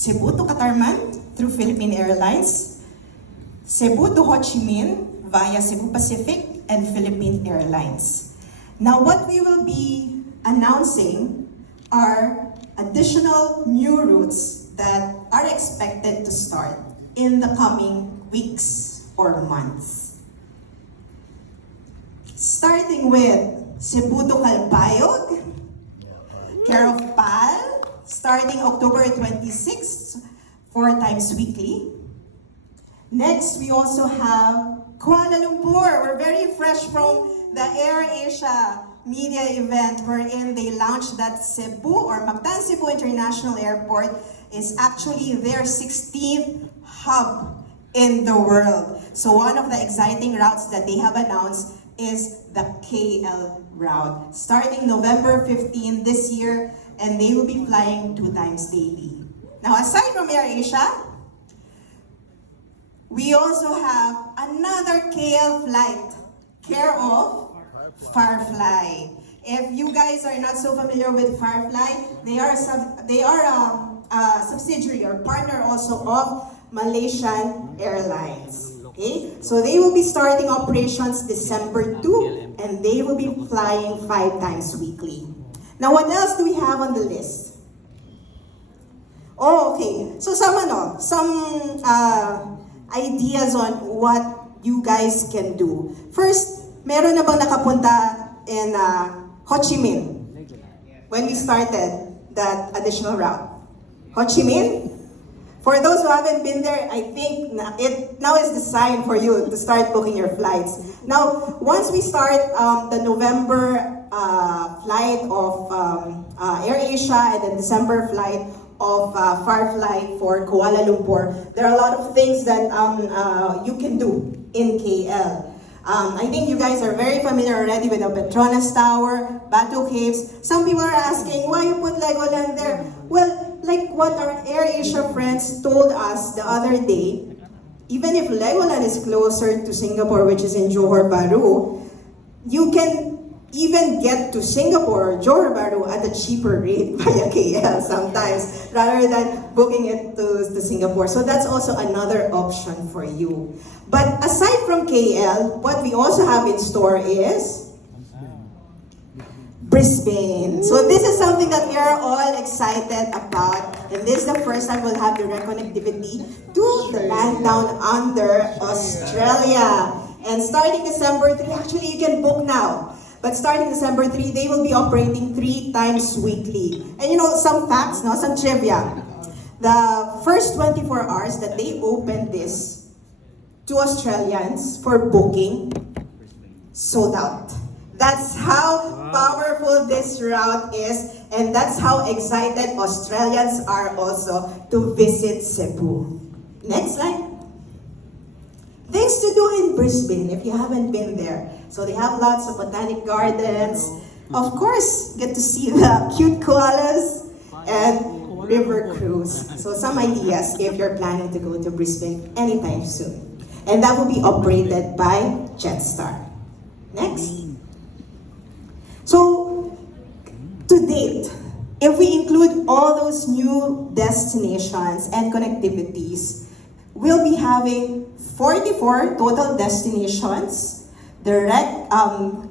Cebu to Katarman through Philippine Airlines, Cebu to Ho Chi Minh via Cebu Pacific and Philippine Airlines. Now what we will be announcing are additional new routes that are expected to start in the coming weeks or months. Starting with Cebu to Calbayog, care of PAL, starting October 26th, 4 times weekly. Next, we also have Kuala Lumpur. We're very fresh from the AirAsia media event wherein they launched that Cebu or Mactan Cebu International Airport is actually their 16th hub in the world. So one of the exciting routes that they have announced is the KL route, starting November 15 this year, and they will be flying 2 times daily. Now, aside from AirAsia, we also have another KL flight, care of Firefly. If you guys are not so familiar with Firefly, they are a subsidiary or partner also of Malaysian Airlines. Okay, so they will be starting operations December 2, and they will be flying 5 times weekly. Now, what else do we have on the list? Oh, okay. So some ideas on what you guys can do. First, meron na bang nakapunta in Ho Chi Minh when we started that additional route? Ho Chi Minh? For those who haven't been there, I think it now is the sign for you to start booking your flights. Now, once we start the November flight of AirAsia and the December flight of Firefly for Kuala Lumpur, there are a lot of things that you can do in KL. I think you guys are very familiar already with the Petronas Tower, Batu Caves. Some people are asking, why you put Legoland there? Well, like what our AirAsia friends told us the other day, even if Legoland is closer to Singapore, which is in Johor Bahru, you can even get to Singapore or Johor Bahru at a cheaper rate via KL sometimes, rather than booking it to Singapore. So that's also another option for you. But aside from KL, what we also have in store is Brisbane. So this is something that we are all excited about. And this is the first time we'll have the connectivity to the land down under Australia. And starting December 3, actually you can book now. But starting December 3, they will be operating 3 times weekly. And you know, some facts, no? Some trivia. The first 24 hours that they opened this to Australians for booking, sold out. That's how powerful this route is, and that's how excited Australians are also to visit Cebu. Next slide. Things to do in Brisbane if you haven't been there. So they have lots of botanic gardens. Of course, get to see the cute koalas and river cruise. So some ideas if you're planning to go to Brisbane anytime soon. And that will be operated by Jetstar. Next. So, to date, if we include all those new destinations and connectivities, we'll be having 44 total destinations, direct